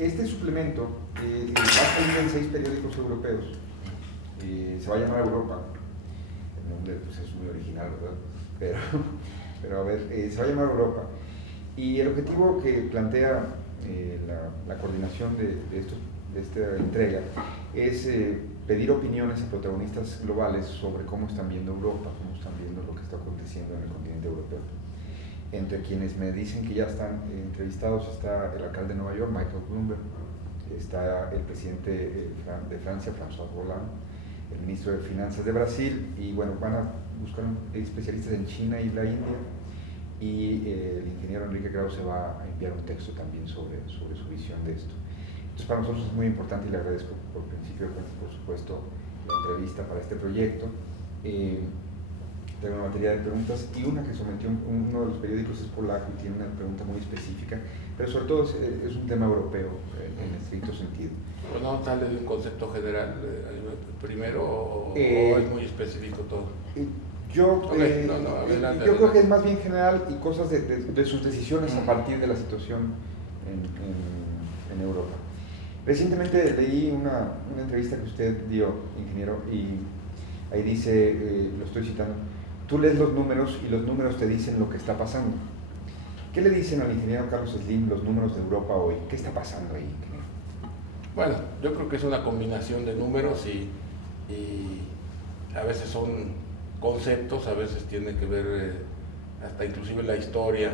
este suplemento va a salir en 6 periódicos europeos. Se va a llamar Europa. El nombre pues, es muy original, ¿verdad? Pero a ver, se va a llamar Europa. Y el objetivo que plantea la coordinación de esta entrega es pedir opiniones a protagonistas globales sobre cómo están viendo Europa, cómo están viendo lo que está aconteciendo en el continente europeo. Entre quienes me dicen que ya están entrevistados está el alcalde de Nueva York, Michael Bloomberg, está el presidente de Francia, François Hollande, el ministro de Finanzas de Brasil, y bueno, van a buscar especialistas en China y la India, y el ingeniero Enrique Grau se va a enviar un texto también sobre su visión de esto. Entonces para nosotros es muy importante y le agradezco por principio de cuentas, por supuesto, la entrevista para este proyecto. Tengo una batería de preguntas y una que sometió uno de los periódicos es polaco y tiene una pregunta muy específica, pero sobre todo es un tema europeo en estricto sentido. Pues no sale de un concepto general primero o es muy específico todo. Yo adelante. Creo que es más bien general y cosas de sus decisiones a partir de la situación en Europa. Recientemente leí una entrevista que usted dio, ingeniero, y ahí dice, lo estoy citando, tú lees los números y los números te dicen lo que está pasando. ¿Qué le dicen al ingeniero Carlos Slim los números de Europa hoy? ¿Qué está pasando ahí, ingeniero? Bueno, yo creo que es una combinación de números y a veces son conceptos, a veces tiene que ver hasta inclusive la historia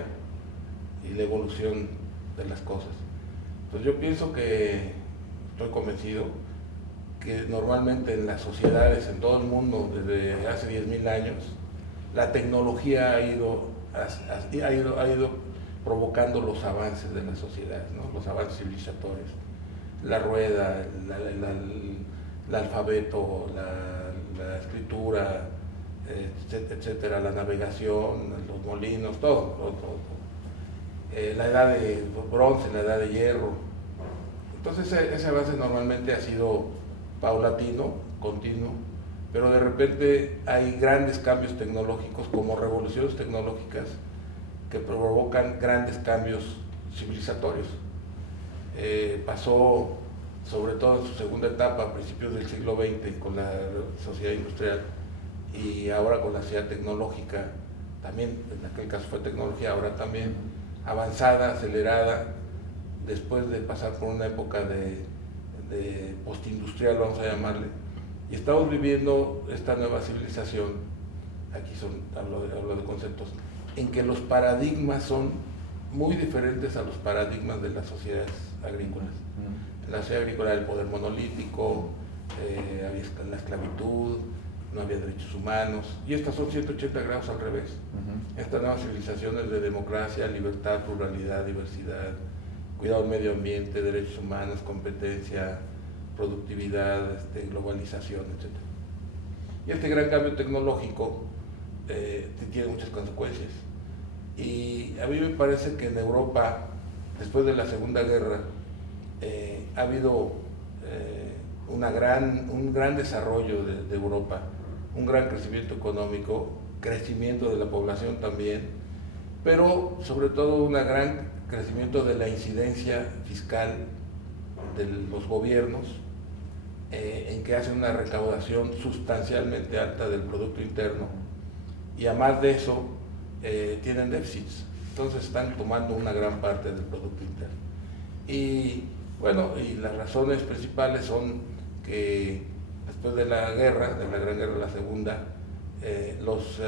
y la evolución de las cosas. Entonces yo pienso estoy convencido que normalmente en las sociedades, en todo el mundo, desde hace 10.000 años, la tecnología ha ido provocando los avances de la sociedad, ¿no? Los avances civilizatorios, la rueda, el alfabeto, la escritura, etcétera, la navegación, los molinos, todo. La edad de bronce, la edad de hierro. Entonces ese avance normalmente ha sido paulatino, continuo, pero de repente hay grandes cambios tecnológicos, como revoluciones tecnológicas, que provocan grandes cambios civilizatorios. Pasó, sobre todo en su segunda etapa, a principios del siglo XX, con la sociedad industrial, y ahora con la sociedad tecnológica, también, en aquel caso fue tecnología, ahora también avanzada, acelerada, después de pasar por una época de postindustrial, vamos a llamarle, y estamos viviendo esta nueva civilización, aquí hablo de conceptos, en que los paradigmas son muy diferentes a los paradigmas de las sociedades agrícolas. En la sociedad agrícola el poder monolítico, había la esclavitud, no había derechos humanos, y estas son 180 grados al revés. Estas nuevas civilizaciones de democracia, libertad, pluralidad, diversidad, cuidado del medio ambiente, derechos humanos, competencia, productividad, globalización, etc. Y este gran cambio tecnológico tiene muchas consecuencias. Y a mí me parece que en Europa, después de la Segunda Guerra, ha habido un gran desarrollo de Europa, un gran crecimiento económico, crecimiento de la población también, pero sobre todo un gran crecimiento de la incidencia fiscal de los gobiernos, en que hacen una recaudación sustancialmente alta del Producto Interno, y además de eso tienen déficits, entonces están tomando una gran parte del Producto Interno. Y bueno, y las razones principales son que después de la guerra, de la Gran Guerra, la Segunda, los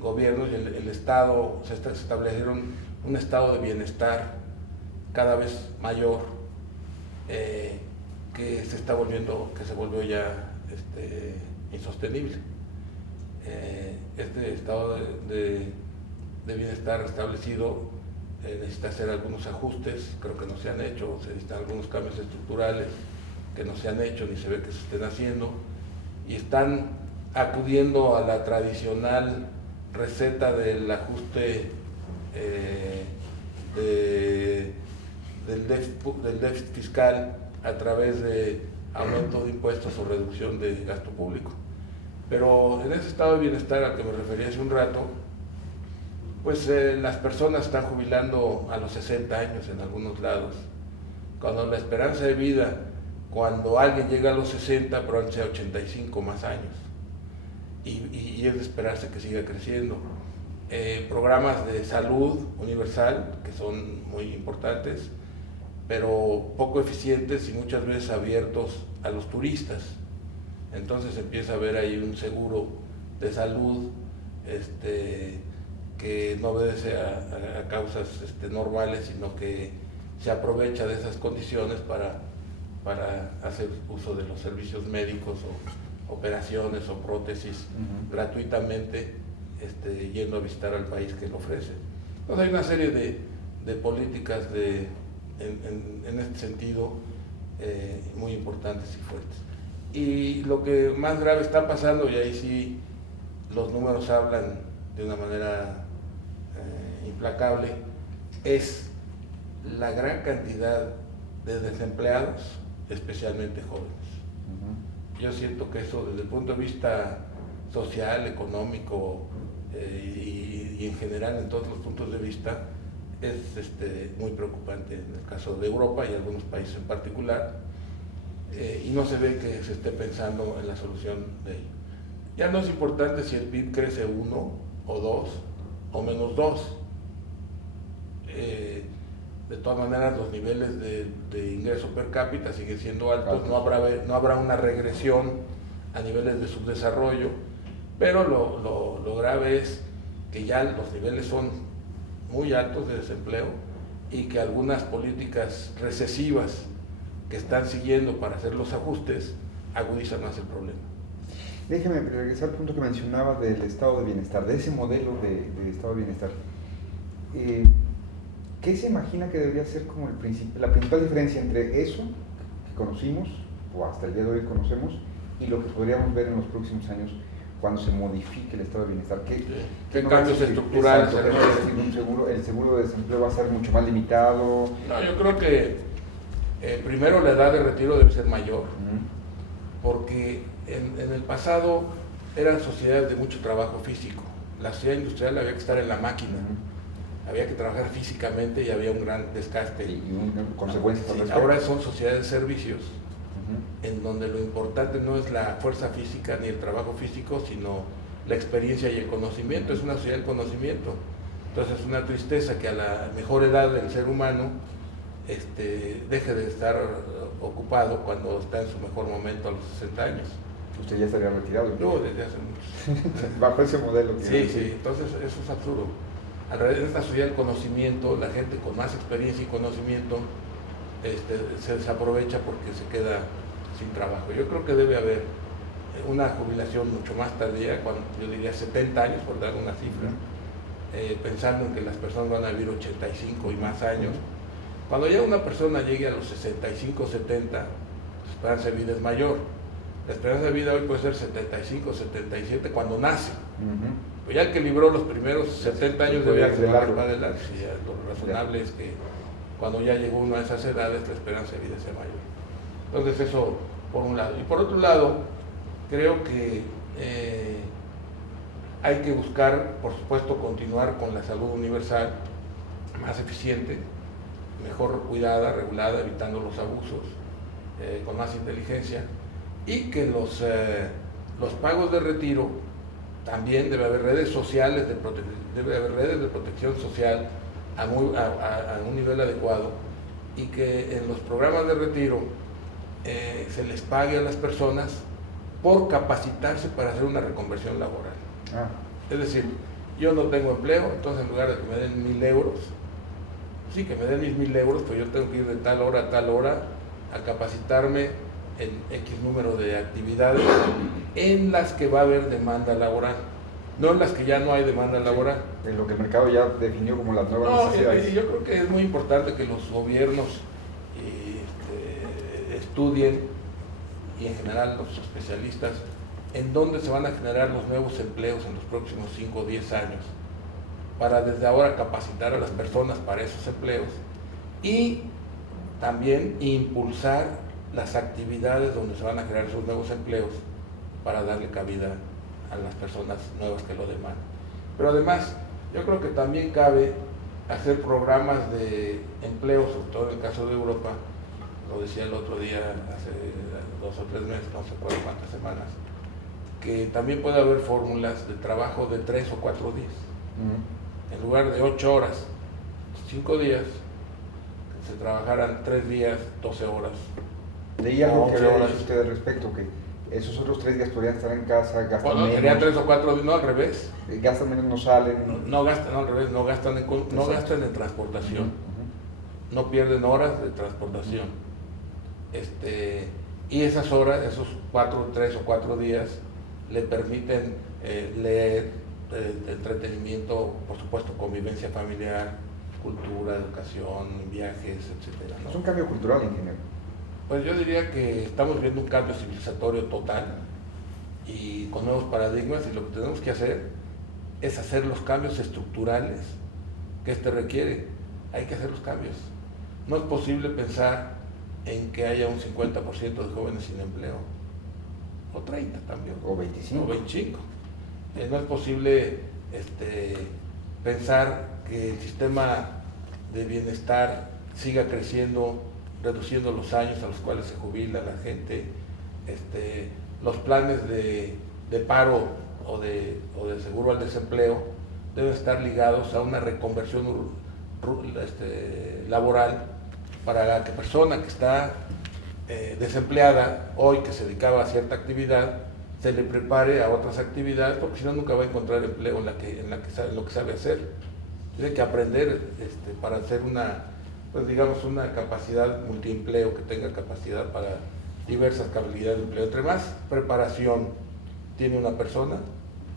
gobiernos y el Estado se establecieron un estado de bienestar cada vez mayor, que se volvió ya insostenible. Este estado de bienestar establecido necesita hacer algunos ajustes, creo que no se han hecho, se necesitan algunos cambios estructurales que no se han hecho ni se ve que se estén haciendo, y están acudiendo a la tradicional receta del ajuste del déficit fiscal a través de aumento de impuestos o reducción de gasto público. Pero en ese estado de bienestar al que me refería hace un rato, pues las personas están jubilando a los 60 años en algunos lados, cuando la esperanza de vida, cuando alguien llega a los 60, probablemente sea 85 más años. Y es de esperarse que siga creciendo. Programas de salud universal, que son muy importantes, pero poco eficientes y muchas veces abiertos a los turistas. Entonces empieza a haber ahí un seguro de salud que no obedece a causas normales, sino que se aprovecha de esas condiciones para hacer uso de los servicios médicos o operaciones o prótesis gratuitamente, yendo a visitar al país que lo ofrece. Entonces hay una serie de políticas en este sentido muy importantes y fuertes. Y lo que más grave está pasando, y ahí sí los números hablan de una manera implacable, es la gran cantidad de desempleados, especialmente jóvenes. Yo siento que eso, desde el punto de vista social, económico y en general en todos los puntos de vista, es muy preocupante en el caso de Europa y algunos países en particular, y no se ve que se esté pensando en la solución de ello. Ya no es importante si el PIB crece 1 o 2 o menos 2. De todas maneras, los niveles de ingreso per cápita siguen siendo altos, no habrá una regresión a niveles de subdesarrollo, pero lo grave es que ya los niveles son muy altos de desempleo y que algunas políticas recesivas que están siguiendo para hacer los ajustes agudizan más el problema. Déjeme regresar al punto que mencionaba del estado de bienestar, de ese modelo de estado de bienestar. ¿Qué se imagina que debería ser como la principal diferencia entre eso que conocimos, o hasta el día de hoy conocemos, y lo que podríamos ver en los próximos años cuando se modifique el estado de bienestar? ¿Qué cambios estructurales? ¿El seguro de desempleo va a ser mucho más limitado? No, yo creo que primero la edad de retiro debe ser mayor, porque en el pasado eran sociedades de mucho trabajo físico. La sociedad industrial había que estar en la máquina, había que trabajar físicamente y había un gran desgaste. Y una consecuencia. Sí, ahora son sociedades de servicios, en donde lo importante no es la fuerza física ni el trabajo físico, sino la experiencia y el conocimiento. Es una sociedad del conocimiento. Entonces es una tristeza que a la mejor edad del ser humano deje de estar ocupado cuando está en su mejor momento a los 60 años. Usted ya estaría retirado. Yo desde hace mucho. Bajo ese modelo. Sí, entonces eso es absurdo. Alrededor de esta sociedad del conocimiento, la gente con más experiencia y conocimiento se desaprovecha porque se queda sin trabajo. Yo creo que debe haber una jubilación mucho más tardía, yo diría 70 años, por dar una cifra, pensando en que las personas van a vivir 85 y más años. Cuando ya una persona llegue a los 65 o 70, su esperanza de vida es mayor. La esperanza de vida hoy puede ser 75 o 77 cuando nace. Pues ya el que libró los primeros 70 años de vida se va para adelante. Sí, lo razonable es que cuando ya llegó uno a esas edades, la esperanza de vida sea mayor. Entonces eso por un lado. Y por otro lado, creo que hay que buscar, por supuesto, continuar con la salud universal más eficiente, mejor cuidada, regulada, evitando los abusos, con más inteligencia, y que los pagos de retiro también debe haber redes sociales, debe haber redes de protección social a un nivel adecuado, y que en los programas de retiro se les pague a las personas por capacitarse para hacer una reconversión laboral. Es decir, yo no tengo empleo, entonces en lugar de que me den 1,000 euros, sí, que me den mis 1,000 euros, pues yo tengo que ir de tal hora a tal hora a capacitarme en X número de actividades en las que va a haber demanda laboral, no en las que ya no hay demanda laboral. En lo que el mercado ya definió como las nuevas necesidades. Yo creo que es muy importante que los gobiernos estudien, y en general los especialistas, en dónde se van a generar los nuevos empleos en los próximos 5 o 10 años, para desde ahora capacitar a las personas para esos empleos y también impulsar las actividades donde se van a generar esos nuevos empleos para darle cabida a las personas nuevas que lo demandan. Pero además, yo creo que también cabe hacer programas de empleo, sobre todo en el caso de Europa, lo decía el otro día, hace 2 o 3 meses, no sé cuántas semanas, que también puede haber fórmulas de trabajo de 3 o 4 días. En lugar de 8 horas, 5 días, que se trabajaran 3 días, 12 horas. Leí algo que había dicho usted al respecto, que esos otros 3 días podrían estar en casa, gastan menos. Serían 3 o 4 días, no al revés. Gastan menos, no salen. No gastan, al revés, no gastan en transportación. No pierden horas de transportación. Y esas horas, esos 3 o 4 días, le permiten leer, entretenimiento, por supuesto, convivencia familiar, cultura, educación, viajes, etcétera, ¿no? Es un cambio cultural, ingeniero. Pues yo diría que estamos viendo un cambio civilizatorio total y con nuevos paradigmas, y lo que tenemos que hacer es hacer los cambios estructurales que requiere. Hay que hacer los cambios. No es posible pensar en que haya un 50% de jóvenes sin empleo, o 30 también, o 25. No es posible pensar que el sistema de bienestar siga creciendo, reduciendo los años a los cuales se jubila la gente. Los planes de paro o de seguro al desempleo deben estar ligados a una reconversión laboral para la persona que está desempleada hoy, que se dedicaba a cierta actividad, se le prepare a otras actividades, porque si no nunca va a encontrar empleo en lo que sabe hacer. Tiene que aprender para hacer una capacidad multiempleo, que tenga capacidad para diversas habilidades de empleo. Entre más preparación tiene una persona,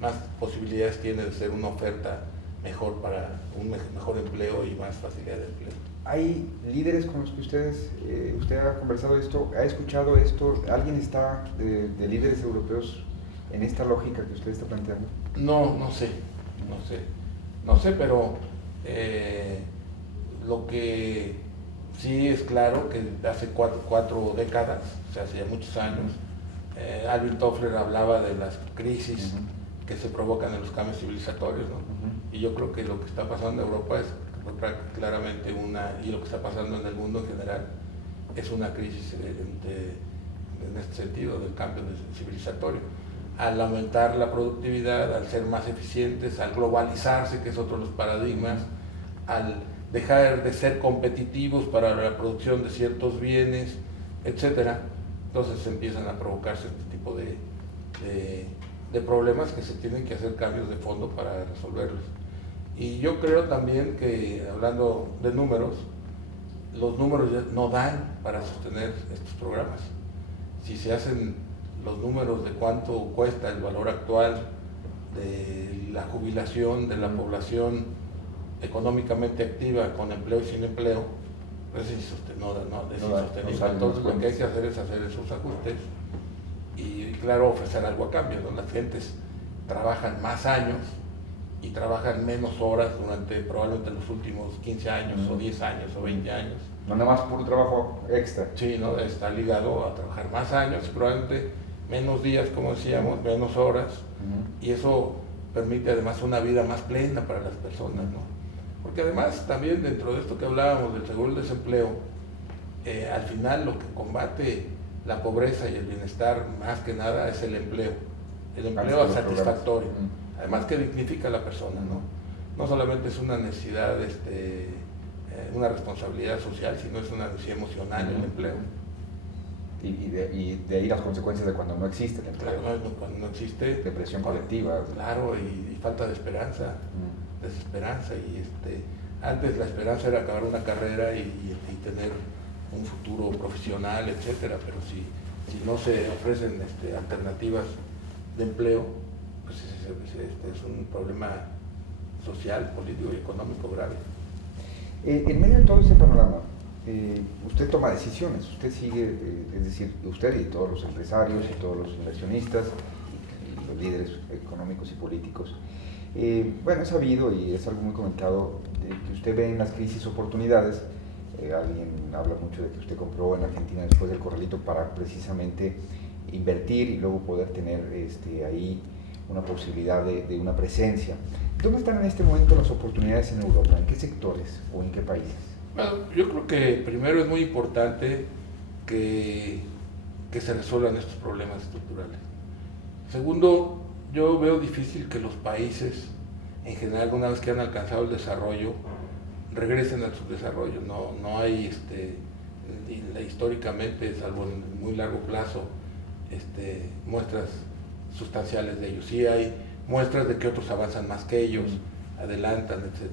más posibilidades tiene de ser una oferta mejor para un mejor empleo y más facilidad de empleo. ¿Hay líderes con los que usted ha conversado esto, ha escuchado esto? ¿Alguien está de líderes europeos en esta lógica que usted está planteando? No sé, pero lo que sí es claro que hace 4 décadas, o sea, hace ya muchos años, Alvin Toffler hablaba de las crisis que se provocan en los cambios civilizatorios, ¿no? Y yo creo que lo que está pasando en Europa es claramente y lo que está pasando en el mundo en general es una crisis en este sentido del cambio civilizatorio. Al aumentar la productividad, al ser más eficientes, al globalizarse, que es otro de los paradigmas, al dejar de ser competitivos para la producción de ciertos bienes, etcétera, entonces empiezan a provocarse este tipo de problemas que se tienen que hacer cambios de fondo para resolverlos. Y yo creo también que, hablando de números, los números ya no dan para sostener estos programas. Si se hacen los números de cuánto cuesta el valor actual de la jubilación de la población económicamente activa con empleo y sin empleo, pues es insostenible. Entonces lo que hay que hacer es hacer esos ajustes y, claro, ofrecer algo a cambio, ¿no? Las gentes trabajan más años y trabajan menos horas durante probablemente los últimos 15 años o 10 años o 20 años. No nada más puro trabajo extra. Sí, ¿no? Está ligado a trabajar más años y probablemente menos días, como decíamos, menos horas, y eso permite además una vida más plena para las personas, ¿no? Porque además también dentro de esto que hablábamos del seguro del desempleo, al final lo que combate la pobreza y el bienestar más que nada es el empleo satisfactorio. Además que dignifica a la persona, ¿no? No solamente es una necesidad, una responsabilidad social, sino es una necesidad emocional el empleo. Y de ahí las consecuencias de cuando no existe el empleo. Claro, cuando no existe depresión colectiva. Claro, y falta de esperanza, desesperanza. Y antes la esperanza era acabar una carrera y tener un futuro profesional, etcétera, pero si no se ofrecen alternativas de empleo, pues es un problema social, político y económico grave. En medio de todo este panorama, usted toma decisiones, usted sigue, es decir, usted y todos los empresarios y todos los inversionistas y los líderes económicos y políticos. Bueno, es sabido y es algo muy comentado que usted ve en las crisis oportunidades. Alguien habla mucho de que usted compró en Argentina después del Corralito para precisamente invertir y luego poder tener ahí una posibilidad de una presencia. ¿Dónde están en este momento las oportunidades en Europa? ¿En qué sectores o en qué países? Bueno, yo creo que primero es muy importante que se resuelvan estos problemas estructurales. Segundo, yo veo difícil que los países, en general, una vez que han alcanzado el desarrollo, regresen al subdesarrollo. No hay, históricamente, salvo en muy largo plazo, muestras sustanciales de ellos. Sí hay muestras de que otros avanzan más que ellos, adelantan, etc.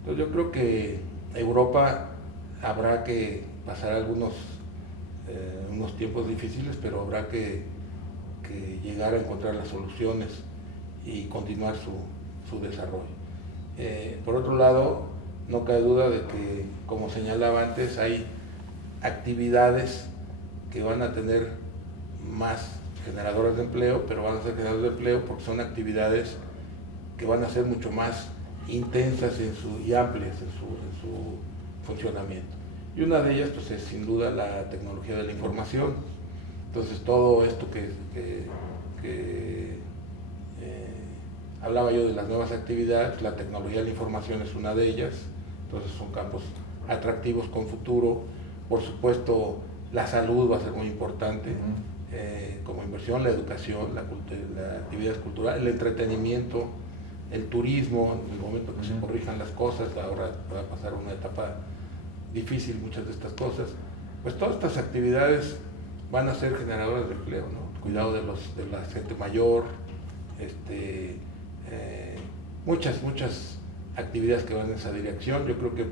Entonces yo creo que Europa habrá que pasar unos tiempos difíciles, pero habrá que llegar a encontrar las soluciones y continuar su desarrollo. Por otro lado, no cabe duda de que, como señalaba antes, hay actividades que van a tener más generadoras de empleo, pero van a ser generadoras de empleo porque son actividades que van a ser mucho más intensas y amplias en su funcionamiento. Y una de ellas pues, es sin duda la tecnología de la información. Entonces todo esto que hablaba yo de las nuevas actividades, la tecnología de la información es una de ellas. Entonces son campos atractivos con futuro. Por supuesto, la salud va a ser muy importante como inversión, la educación, la actividad cultural, el entretenimiento, el turismo, en el momento que se corrijan las cosas. Ahora va a pasar una etapa difícil, muchas de estas cosas. Pues todas estas actividades van a ser generadoras de empleo, ¿no? Cuidado de la gente mayor, muchas actividades que van en esa dirección. Yo creo que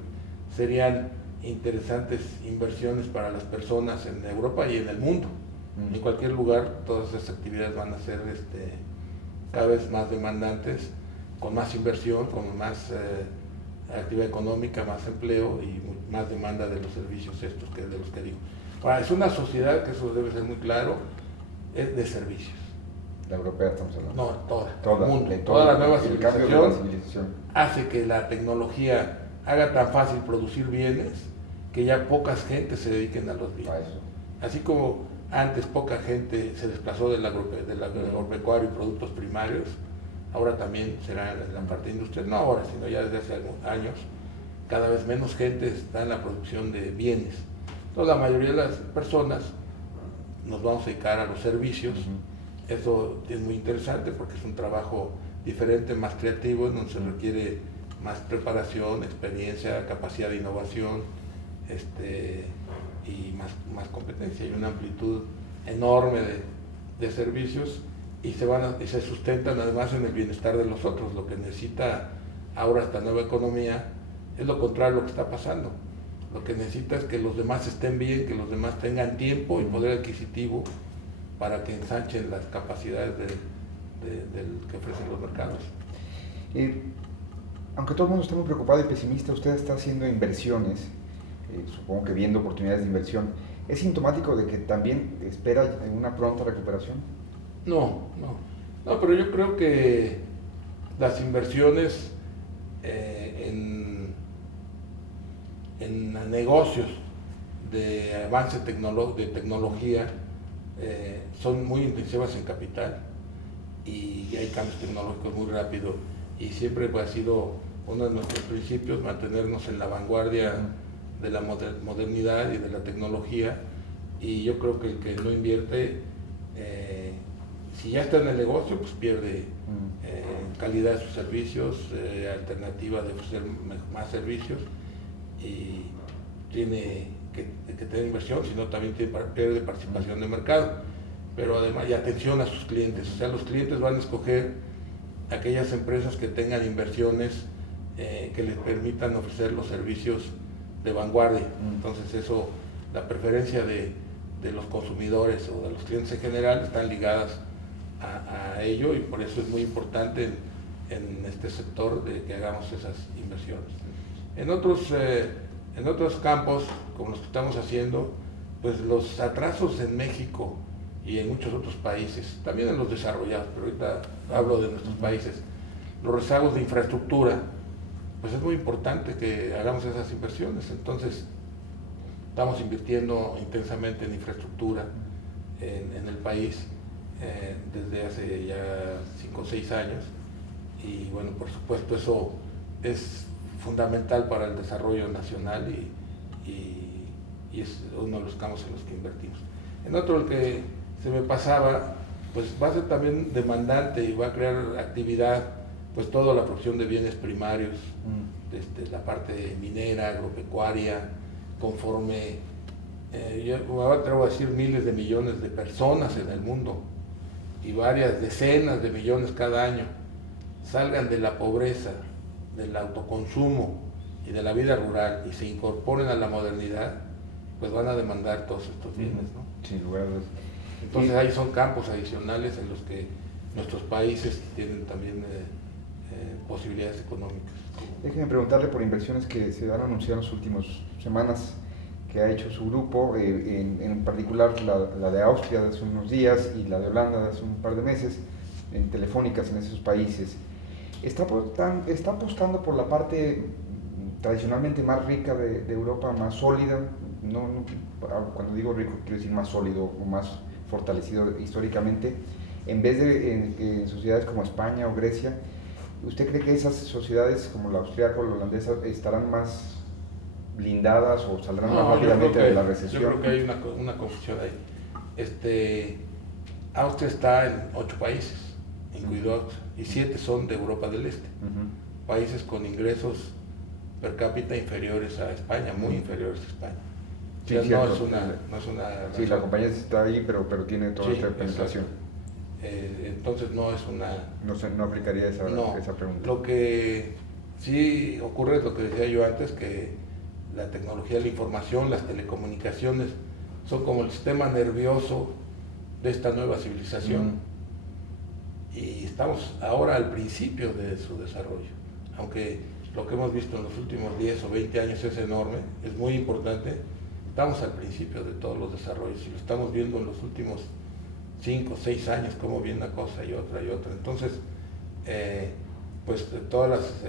serían interesantes inversiones para las personas en Europa y en el mundo. En cualquier lugar, todas esas actividades van a ser cada vez más demandantes, con más inversión, con más actividad económica, más empleo y más demanda de los servicios de los que digo. Ahora, es una sociedad, que eso debe ser muy claro, es de servicios. La europea estamos hablando. No, toda, el mundo, de toda la nueva el cambio de la civilización hace que la tecnología haga tan fácil producir bienes que ya pocas gentes se dediquen a los bienes. Así como antes poca gente se desplazó del agropecuario y productos primarios, ahora también será en la parte industrial, no ahora, sino ya desde hace algunos años, cada vez menos gente está en la producción de bienes. Entonces la mayoría de las personas nos vamos a dedicar a los servicios. Eso es muy interesante porque es un trabajo diferente, más creativo, en donde se requiere más preparación, experiencia, capacidad de innovación y más competencia. Hay una amplitud enorme de servicios y se sustentan además en el bienestar de los otros. Lo que necesita ahora esta nueva economía es lo contrario a lo que está pasando. Lo que necesita es que los demás estén bien, que los demás tengan tiempo y poder adquisitivo para que ensanchen las capacidades que ofrecen los mercados. Aunque todo el mundo está muy preocupado y pesimista, usted está haciendo inversiones, supongo que viendo oportunidades de inversión. ¿Es sintomático de que también espera una pronta recuperación? No, pero yo creo que las inversiones en negocios de avance de tecnología son muy intensivas en capital y hay cambios tecnológicos muy rápidos y siempre ha sido uno de nuestros principios mantenernos en la vanguardia de la modernidad y de la tecnología, y yo creo que el que no invierte, si ya está en el negocio, pues pierde calidad de sus servicios, alternativa de ofrecer más servicios, y tiene que tener inversión, sino también pierde participación de mercado, pero además y atención a sus clientes. O sea, los clientes van a escoger aquellas empresas que tengan inversiones que les permitan ofrecer los servicios de vanguardia. Entonces eso, la preferencia de los consumidores o de los clientes en general están ligadas a ello, y por eso es muy importante en este sector que hagamos esas inversiones. En otros campos, como los que estamos haciendo, pues los atrasos en México y en muchos otros países, también en los desarrollados, pero ahorita hablo de nuestros países, los rezagos de infraestructura, pues es muy importante que hagamos esas inversiones. Entonces estamos invirtiendo intensamente en infraestructura en el país desde hace ya 5 o 6 años, y bueno, por supuesto eso es fundamental para el desarrollo nacional y y es uno de los campos en los que invertimos. En otro, el que se me pasaba, pues va a ser también demandante y va a crear actividad, pues toda la producción de bienes primarios, desde la parte minera, agropecuaria, conforme, yo me atrevo a decir, miles de millones de personas en el mundo y varias decenas de millones cada año salgan de la pobreza, del autoconsumo y de la vida rural y se incorporen a la modernidad, pues van a demandar todos estos bienes, ¿no? Sin lugar a dudas. Entonces ahí son campos adicionales en los que nuestros países tienen también posibilidades económicas. Déjeme preguntarle por inversiones que se han anunciado en las últimas semanas que ha hecho su grupo, en particular la de Austria de hace unos días y la de Holanda de hace un par de meses, en telefónicas en esos países. Está apostando por la parte tradicionalmente más rica de Europa, más sólida, cuando digo rico quiero decir más sólido o más fortalecido históricamente, en vez de en sociedades como España o Grecia. ¿Usted cree que esas sociedades como la austríaca o la holandesa estarán más blindadas o saldrán más rápidamente de la recesión? Yo creo que hay una confusión ahí. Austria está en 8 países, incluido Austria, y 7 son de Europa del Este, países con ingresos per cápita inferiores a España, muy inferiores a España. Sí, no es una sí, la compañía está ahí, pero tiene toda esta penetración. Entonces no es una... No aplicaría esa pregunta. Lo que sí ocurre es lo que decía yo antes, que la tecnología de la información, las telecomunicaciones, son como el sistema nervioso de esta nueva civilización. Y estamos ahora al principio de su desarrollo. Aunque lo que hemos visto en los últimos 10 o 20 años es enorme, es muy importante, estamos al principio de todos los desarrollos y lo estamos viendo en los últimos 5 o 6 años, cómo viene una cosa y otra y otra. Entonces, pues todas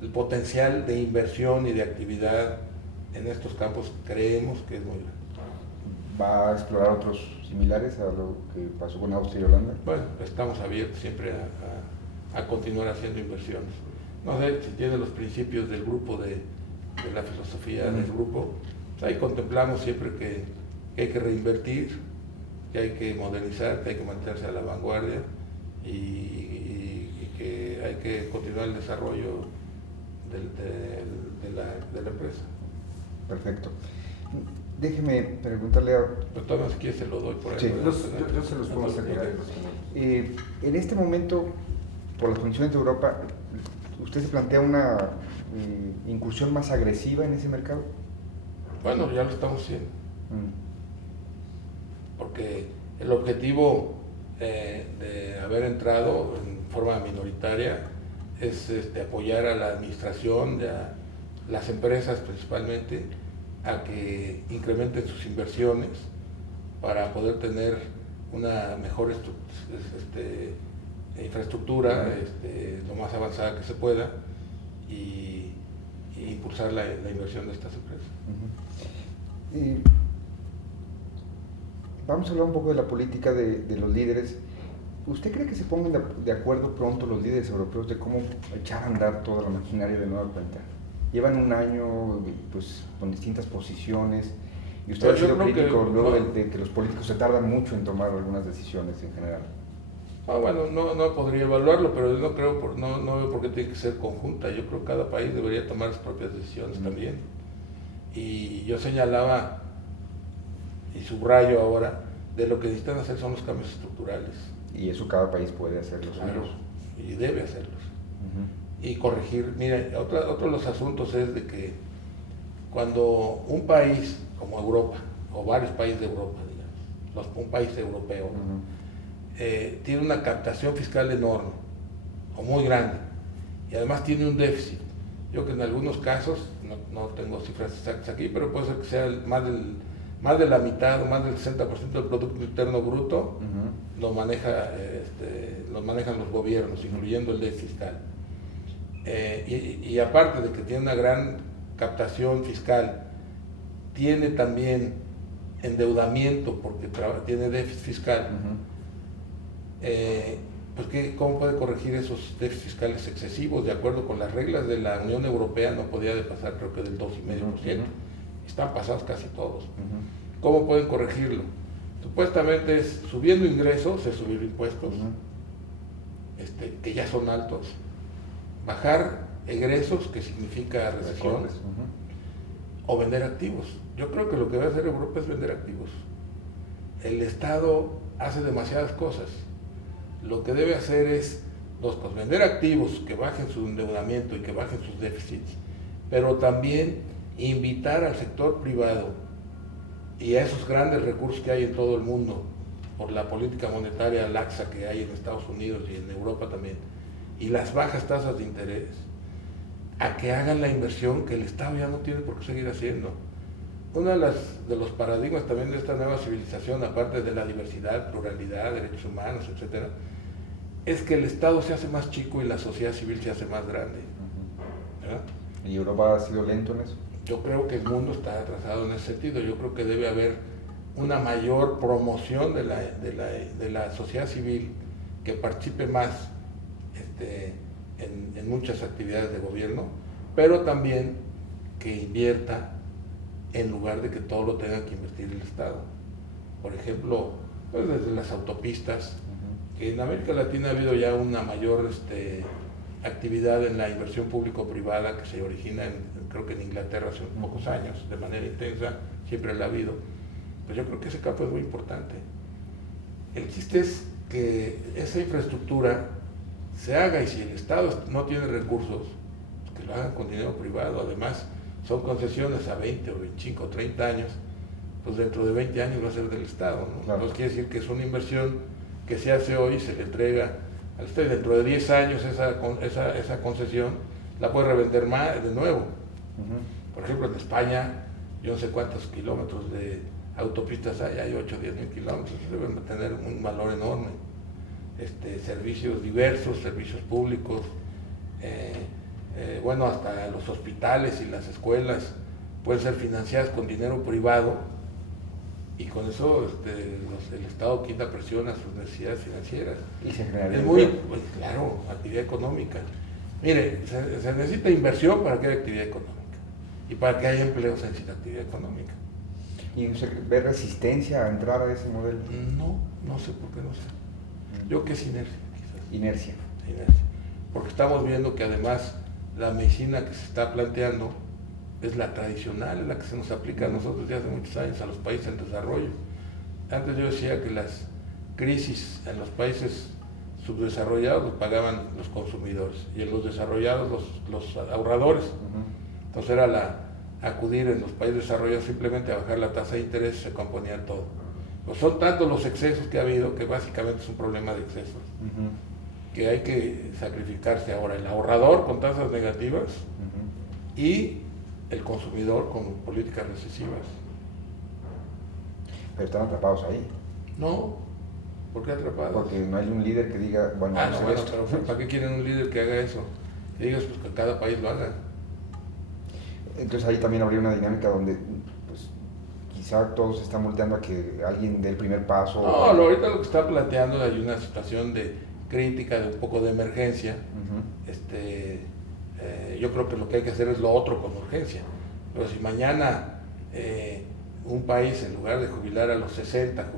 el potencial de inversión y de actividad en estos campos creemos que es muy grande. ¿Va a explorar otros similares a lo que pasó con Austria y Holanda? Bueno, estamos abiertos siempre a continuar haciendo inversiones. No sé si tiene los principios del grupo, de la filosofía del grupo. Pues ahí contemplamos siempre que hay que reinvertir, que hay que modernizar, que hay que mantenerse a la vanguardia y que hay que continuar el desarrollo de la empresa. Perfecto. Déjeme preguntarle a... Pero todavía si quiere se lo doy por ahí. Sí, yo se los puedo hacer. En este momento, por las condiciones de Europa, ¿usted se plantea una incursión más agresiva en ese mercado? Bueno, ya lo estamos haciendo. Porque el objetivo de haber entrado en forma minoritaria es apoyar a la administración, a las empresas principalmente, a que incrementen sus inversiones para poder tener una mejor infraestructura, lo más avanzada que se pueda, y impulsar la inversión de estas empresas. Vamos a hablar un poco de la política de los líderes. ¿Usted cree que se pongan de acuerdo pronto los líderes europeos de cómo echar a andar toda la maquinaria de nueva cuenta? Llevan un año pues, con distintas posiciones y usted ha sido crítico luego de que los políticos se tardan mucho en tomar algunas decisiones en general. Bueno, no podría evaluarlo, pero yo no veo por qué tiene que ser conjunta. Yo creo que cada país debería tomar sus propias decisiones también. Y yo señalaba y subrayo ahora, de lo que necesitan hacer son los cambios estructurales. Y eso cada país puede hacerlo. Claro, y debe hacerlos. Y corregir. Mire, otro de los asuntos es de que cuando un país como Europa, o varios países de Europa, digamos, un país europeo, tiene una captación fiscal enorme, o muy grande, y además tiene un déficit. Yo que en algunos casos, no tengo cifras exactas aquí, pero puede ser que sea más de la mitad o más del 60% del Producto Interno Bruto, lo manejan los gobiernos, incluyendo el déficit fiscal. Y aparte de que tiene una gran captación fiscal, tiene también endeudamiento porque tiene déficit fiscal, pues ¿cómo puede corregir esos déficits fiscales excesivos? De acuerdo con las reglas de la Unión Europea no podía pasar, creo que del 2,5%. están pasados casi todos. Uh-huh. ¿Cómo pueden corregirlo? Supuestamente es subiendo ingresos, es subir impuestos, que ya son altos, bajar egresos, que significa recesión, o vender activos. Yo creo que lo que va a hacer Europa es vender activos. El Estado hace demasiadas cosas. Lo que debe hacer es dos cosas: vender activos, que bajen su endeudamiento y que bajen sus déficits, pero también invitar al sector privado y a esos grandes recursos que hay en todo el mundo, por la política monetaria laxa que hay en Estados Unidos y en Europa también, y las bajas tasas de interés, a que hagan la inversión que el Estado ya no tiene por qué seguir haciendo. Uno de los paradigmas también de esta nueva civilización, aparte de la diversidad, pluralidad, derechos humanos, etcétera, es que el Estado se hace más chico y la sociedad civil se hace más grande. ¿Verdad? ¿Y Europa ha sido lento en eso? Yo creo que el mundo está atrasado en ese sentido. Yo creo que debe haber una mayor promoción de la sociedad civil, que participe más en muchas actividades de gobierno, pero también que invierta en lugar de que todo lo tenga que invertir el Estado. Por ejemplo, pues desde las autopistas, que en América Latina ha habido ya una mayor actividad en la inversión público-privada que se origina, creo que en Inglaterra hace pocos años, de manera intensa, siempre la ha habido. Pues yo creo que ese campo es muy importante. El chiste es que esa infraestructura se haga, y si el Estado no tiene recursos, que lo hagan con dinero privado. Además, son concesiones a 20 o 25 o 30 años, pues dentro de 20 años va a ser del Estado, ¿no? Claro. Entonces quiere decir que es una inversión que se hace hoy y se le entrega al Estado. Dentro de 10 años esa concesión la puede revender más de nuevo. Por ejemplo, en España, yo no sé cuántos kilómetros de autopistas hay 8 o 10 mil kilómetros, deben tener un valor enorme. Servicios diversos, servicios públicos, bueno, hasta los hospitales y las escuelas pueden ser financiadas con dinero privado, y con eso el Estado quita presión a sus necesidades financieras. Y se generaría es muy, pues, claro, actividad económica. Mire, se necesita inversión para que haya actividad económica, y para que haya empleo se necesita actividad económica. ¿Y se ve resistencia a entrar a ese modelo? No sé por qué, no sé. Yo creo que es inercia, quizás. Inercia. Porque estamos viendo que además la medicina que se está planteando es la tradicional, es la que se nos aplica a nosotros desde hace muchos años, a los países en desarrollo. Antes yo decía que las crisis en los países subdesarrollados los pagaban los consumidores, y en los desarrollados los ahorradores. Entonces era acudir en los países desarrollados simplemente a bajar la tasa de interés, y se componía todo. Pues son tantos los excesos que ha habido, que básicamente es un problema de excesos, que hay que sacrificarse ahora el ahorrador con tasas negativas y el consumidor con políticas recesivas. Pero están atrapados ahí. No, ¿por qué atrapados? Porque no hay un líder que diga, bueno, vamos a hacer esto. Pero ¿para qué quieren un líder que haga eso? Que digas, pues que cada país lo haga. Entonces ahí también habría una dinámica donde pues quizá todos se están volteando a que alguien dé el primer paso. No, ahorita lo que está planteando, hay una situación de crítica, de un poco de emergencia. Yo creo que lo que hay que hacer es lo otro con urgencia. Pero si mañana un país, en lugar de jubilar a los 60,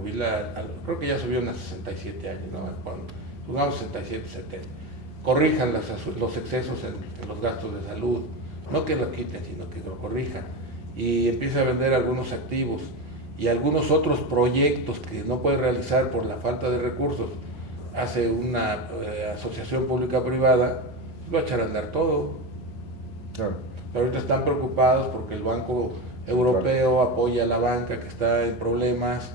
creo que ya subió a 67 años, ¿no? Jugamos 67, 70. Corrijan los excesos en los gastos de salud, no que lo quiten, sino que lo corrijan, y empieza a vender algunos activos y algunos otros proyectos que no puede realizar por la falta de recursos. Hace una asociación pública-privada, va a echar a andar todo. Claro. Pero ahorita están preocupados porque el Banco Europeo apoya a la banca que está en problemas,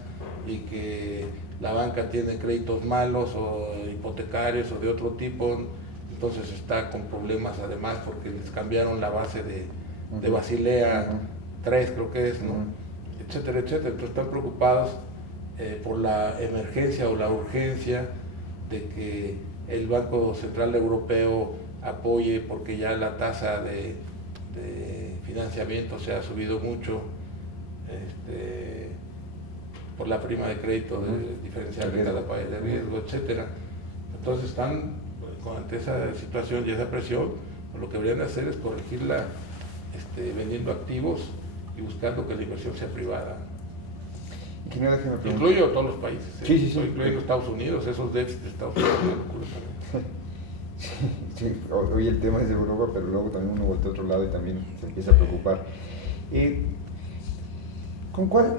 y que la banca tiene créditos malos o hipotecarios o de otro tipo. Entonces está con problemas, además porque les cambiaron la base de Basilea 3, creo que es, ¿no? Etcétera, etcétera. Entonces están preocupados por la emergencia o la urgencia de que el Banco Central Europeo apoye, porque ya la tasa de financiamiento se ha subido mucho por la prima de crédito diferencial de cada país de riesgo, etcétera. Entonces están ante esa situación y esa presión. Lo que deberían hacer es corregirla vendiendo activos y buscando que la inversión sea privada. Ingeniero, déjeme preguntar. Incluyo a todos los países, Sí, sí, sí. incluyendo Estados Unidos, esos déficits de Estados Unidos, una locura también. Sí, hoy el tema es de Europa, pero luego también uno voltea a otro lado y también se empieza a preocupar. ¿Con cuál?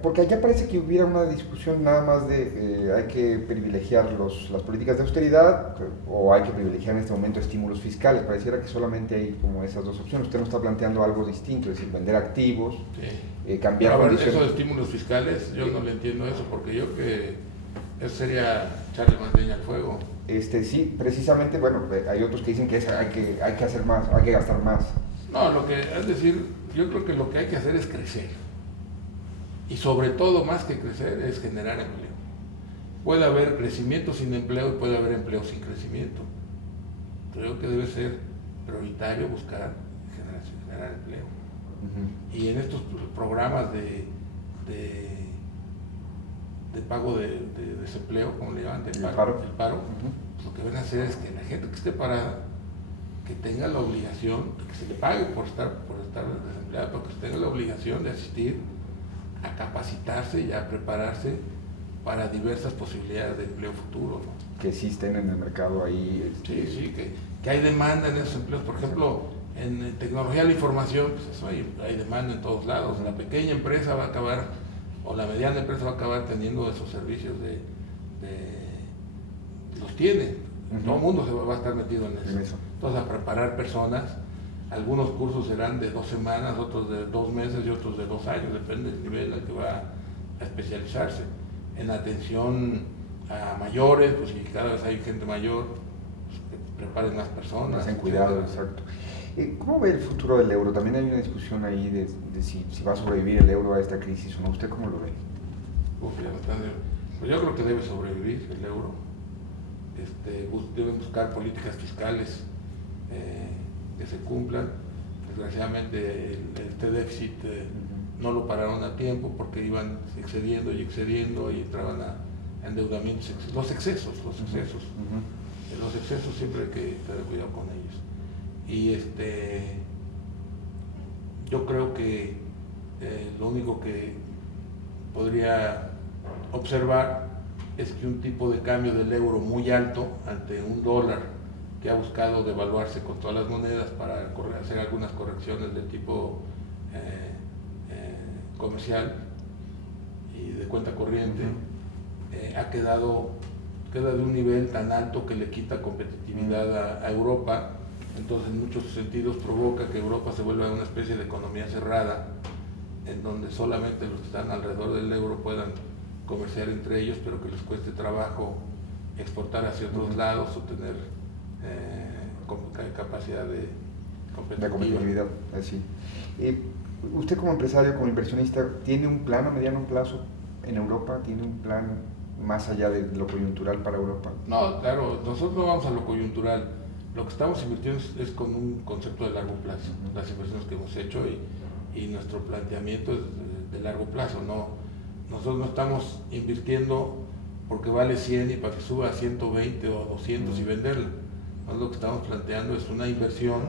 Porque allá parece que hubiera una discusión nada más de hay que privilegiar las políticas de austeridad o hay que privilegiar en este momento estímulos fiscales. Pareciera que solamente hay como esas dos opciones. Usted nos está planteando algo distinto, es decir, vender activos, cambiar pero condiciones. Esos estímulos fiscales, yo no le entiendo eso, porque yo que eso sería echarle más leña al fuego. Sí, precisamente, bueno, hay otros que dicen que hay que hacer más, hay que gastar más. No, es decir, yo creo que lo que hay que hacer es crecer. Y sobre todo, más que crecer, es generar empleo. Puede haber crecimiento sin empleo y puede haber empleo sin crecimiento. Creo que debe ser prioritario buscar generar empleo. Uh-huh. Y en estos programas de pago de desempleo, como le llaman, el paro, uh-huh. Lo que van a hacer es que la gente que esté parada, que tenga la obligación, que se le pague por estar desempleada, pero que tenga la obligación de asistir a capacitarse y a prepararse para diversas posibilidades de empleo futuro, ¿no? Que existen en el mercado ahí. Sí, que hay demanda en esos empleos. Por ejemplo, en tecnología de la información, pues eso hay demanda en todos lados. La pequeña empresa va a acabar, o la mediana empresa va a acabar teniendo esos servicios los tiene. Uh-huh. Todo el mundo se va a estar metido en eso. Entonces, a preparar personas. Algunos cursos serán de 2 semanas, otros de 2 meses y otros de 2 años, depende del nivel al que va a especializarse. En atención a mayores, pues si cada vez hay gente mayor, pues que preparen más personas. Más en cuidado, exacto. ¿Cómo ve el futuro del euro? También hay una discusión ahí de si va a sobrevivir el euro a esta crisis o no. ¿Usted cómo lo ve? Pues yo creo que debe sobrevivir el euro. Deben buscar políticas fiscales que se cumplan. Desgraciadamente este déficit no lo pararon a tiempo porque iban excediendo y entraban a endeudamientos, los excesos. Uh-huh. Los excesos siempre hay que tener cuidado con ellos. Y yo creo que lo único que podría observar es que un tipo de cambio del euro muy alto ante un dólar que ha buscado devaluarse con todas las monedas para hacer algunas correcciones de tipo comercial y de cuenta corriente, queda de un nivel tan alto que le quita competitividad a Europa. Entonces, en muchos sentidos provoca que Europa se vuelva una especie de economía cerrada, en donde solamente los que están alrededor del euro puedan comerciar entre ellos, pero que les cueste trabajo exportar hacia otros lados o tener capacidad de competitividad. Así. Usted como empresario, como inversionista, ¿tiene un plan a mediano plazo en Europa? ¿Tiene un plan más allá de lo coyuntural para Europa? No, claro, nosotros no vamos a lo coyuntural. Lo que estamos invirtiendo es con un concepto de largo plazo. Uh-huh. Las inversiones que hemos hecho y nuestro planteamiento es de largo plazo. Nosotros no estamos invirtiendo porque vale 100 y para que suba a 120 o 200 uh-huh. y venderla. Nosotros lo que estamos planteando es una inversión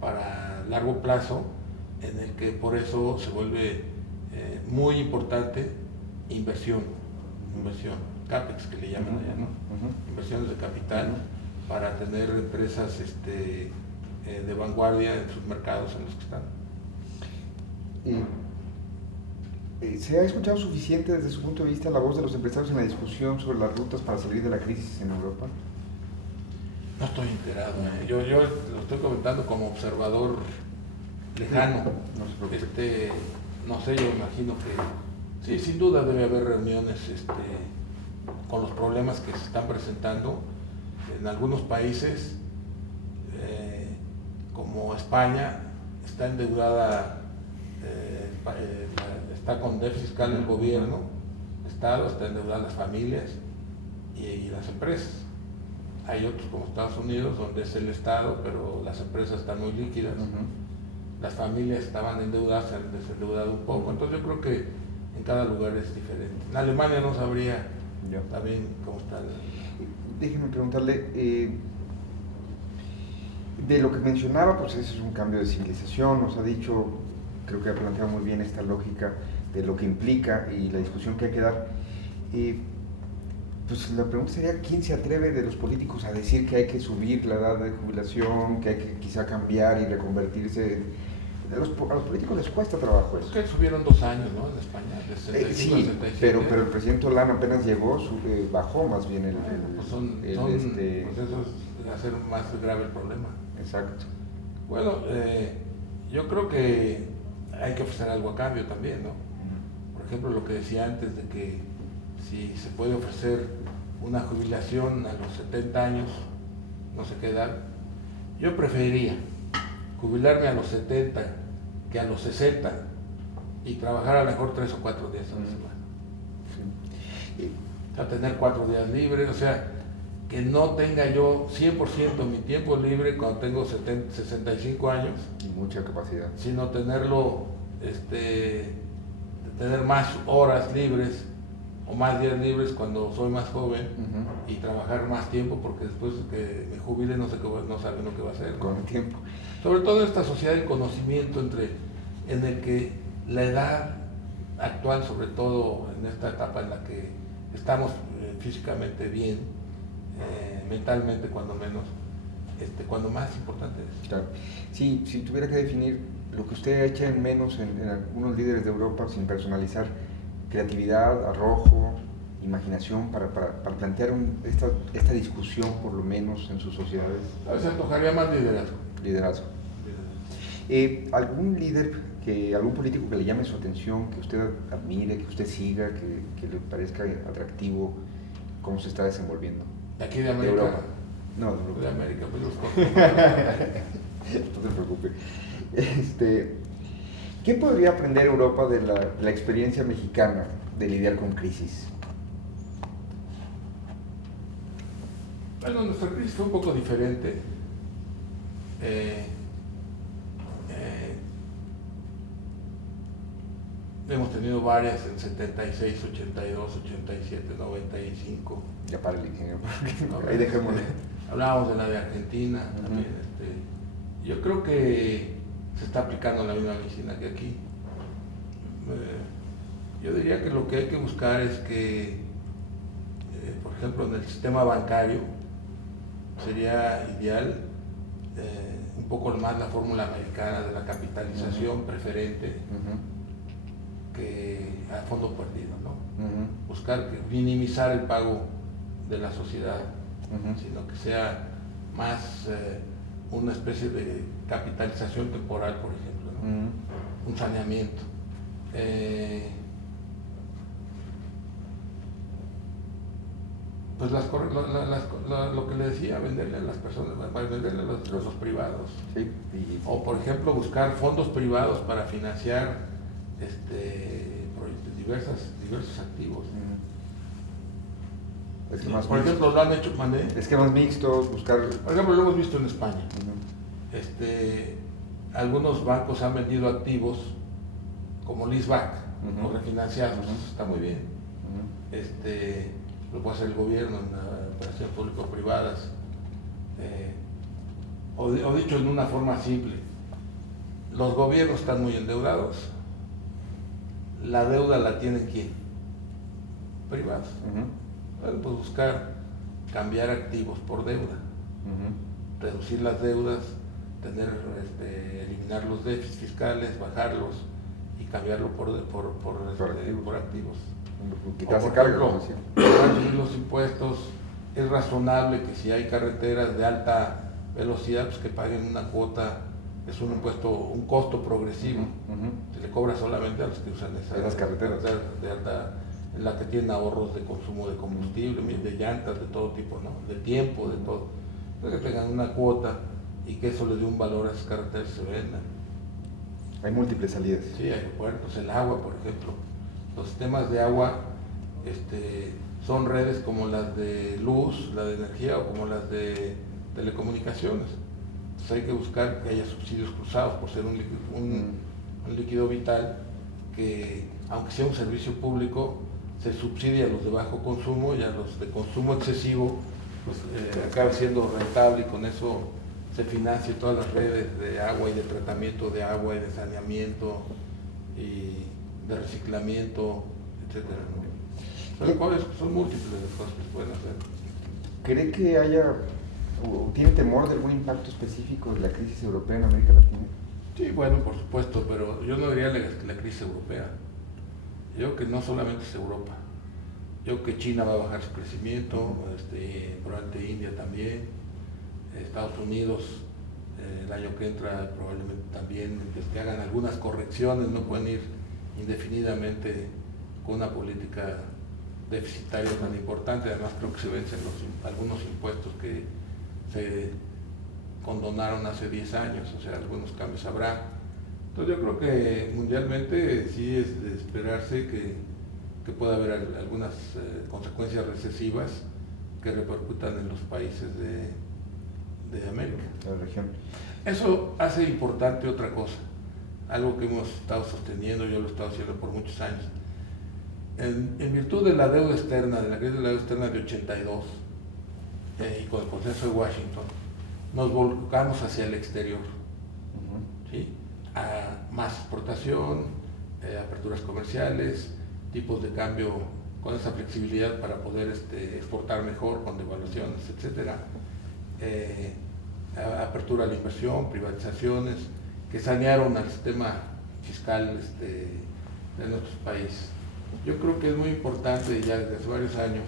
para largo plazo, en el que por eso se vuelve muy importante inversión, CAPEX que le llaman allá, ¿no? Uh-huh. Inversiones de capital uh-huh. para tener empresas de vanguardia en sus mercados en los que están. ¿Se ha escuchado suficiente desde su punto de vista la voz de los empresarios en la discusión sobre las rutas para salir de la crisis en Europa? No estoy enterado. Yo lo estoy comentando como observador lejano. No sé, yo imagino que sí, sin duda debe haber reuniones con los problemas que se están presentando en algunos países, como España, está endeudada, está con déficit fiscal el gobierno, el Estado, está endeudada las familias y las empresas. Hay otros como Estados Unidos, donde es el Estado, pero las empresas están muy líquidas. Uh-huh. Las familias estaban endeudadas, se han desendeudado un poco. Entonces yo creo que en cada lugar es diferente. En Alemania no sabría también cómo está. Déjeme preguntarle, de lo que mencionaba, pues ese es un cambio de civilización, nos ha dicho creo que ha planteado muy bien esta lógica de lo que implica y la discusión que hay que dar. Pues la pregunta sería, ¿quién se atreve de los políticos a decir que hay que subir la edad de jubilación, que hay que quizá cambiar y reconvertirse? A los políticos les cuesta trabajo eso. Es que subieron 2 años, ¿no? En España, de 65 Sí, a 67. pero el presidente Hollande apenas llegó, bajó más bien el Pues son procesos de hacer más grave el problema. Exacto. Bueno, yo creo que hay que ofrecer algo a cambio también, ¿no? Por ejemplo, lo que decía antes de que si se puede ofrecer una jubilación a los 70 años, no sé qué edad, yo preferiría jubilarme a los 70 que a los 60 y trabajar a lo mejor 3 o 4 días a la semana. Sí. O sea, tener 4 días libres, o sea, que no tenga yo 100% mi tiempo libre cuando tengo 65 años. Y mucha capacidad. Sino tenerlo, tener más horas libres o más días libres cuando soy más joven y trabajar más tiempo, porque después que me jubile no saben lo que va a hacer, ¿no? Con el tiempo. Sobre todo en esta sociedad del conocimiento en el que la edad actual, sobre todo en esta etapa en la que estamos físicamente bien, mentalmente cuando menos, cuando más importante es. Claro. Sí, si tuviera que definir lo que usted echa en menos en algunos líderes de Europa, sin personalizar, creatividad, arrojo, imaginación para plantear esta discusión, por lo menos en sus sociedades. Se antojaría más liderazgo. Liderazgo. ¿Algún líder, algún político que le llame su atención, que usted admire, que usted siga, que le parezca atractivo cómo se está desenvolviendo? ¿De aquí de América? ¿De Europa? No, de Europa. De América, pues los no se preocupe. ¿Qué podría aprender Europa de la experiencia mexicana de lidiar con crisis? Bueno, nuestra crisis fue un poco diferente. Hemos tenido varias en 76, 82, 87, 95. Ya para el ingeniero. No, ahí dejémosle. Hablábamos de la de Argentina también. Yo creo que se está aplicando la misma medicina que aquí. Yo diría que lo que hay que buscar es que, por ejemplo, en el sistema bancario sería ideal un poco más la fórmula americana de la capitalización preferente que a fondo perdido, ¿no? Buscar minimizar el pago de la sociedad, sino que sea más una especie de capitalización temporal, por ejemplo, ¿no? Un saneamiento. Pues lo que le decía, venderle a las personas, venderle a los privados. Sí. O por ejemplo buscar fondos privados para financiar diversos activos. Es que más por mixto. ejemplo, lo han hecho, Es que más mixto, buscar... Por ejemplo, lo hemos visto en España. Algunos bancos han vendido activos como leaseback o refinanciados. Está muy bien. Lo puede hacer el gobierno en operaciones público-privadas. O dicho en una forma simple, los gobiernos están muy endeudados. La deuda la tienen ¿quién? Privados. Bueno, pues buscar cambiar activos por deuda, reducir las deudas, eliminar los déficits fiscales, bajarlos y cambiarlo por activos. Quitarse cargas. Subir los impuestos. Es razonable que si hay carreteras de alta velocidad, pues que paguen una cuota. Es un impuesto, un costo progresivo. Se le cobra solamente a los que usan esas carreteras de alta, en la que tienen ahorros de consumo de combustible, de llantas, de todo tipo, ¿no? De tiempo, de todo. Entonces que tengan una cuota y que eso le dé un valor a esas carreteras y se vendan. Hay múltiples salidas. Sí, aeropuertos, el agua, por ejemplo. Los sistemas de agua son redes como las de luz, la de energía o como las de telecomunicaciones. Entonces hay que buscar que haya subsidios cruzados por ser un líquido vital que, aunque sea un servicio público, se subsidia a los de bajo consumo y a los de consumo excesivo, pues acabe siendo rentable y con eso se financie todas las redes de agua y de tratamiento de agua y de saneamiento y de reciclamiento, etcétera, ¿no? Son múltiples las cosas que se pueden hacer. ¿Cree que haya o tiene temor de algún impacto específico de la crisis europea en América Latina? Sí, bueno, por supuesto, pero yo no diría la crisis europea. Yo creo que no solamente es Europa. Yo creo que China va a bajar su crecimiento, probablemente India también, Estados Unidos el año que entra probablemente también, que hagan algunas correcciones, no pueden ir indefinidamente con una política deficitaria tan importante. Además creo que se vencen algunos impuestos que se condonaron hace 10 años, o sea, algunos cambios habrá. Entonces yo creo que mundialmente sí es de esperarse que pueda haber algunas consecuencias recesivas que repercutan en los países de América. La región. Eso hace importante otra cosa, algo que hemos estado sosteniendo, yo lo he estado haciendo por muchos años. En virtud de la deuda externa, de la crisis de la deuda externa de 82, y con el consenso de Washington, nos volcamos hacia el exterior, ¿sí? A más exportación, aperturas comerciales, tipos de cambio con esa flexibilidad para poder exportar mejor con devaluaciones, etcétera. Apertura a la inversión, privatizaciones que sanearon al sistema fiscal de nuestros países. Yo creo que es muy importante ya desde hace varios años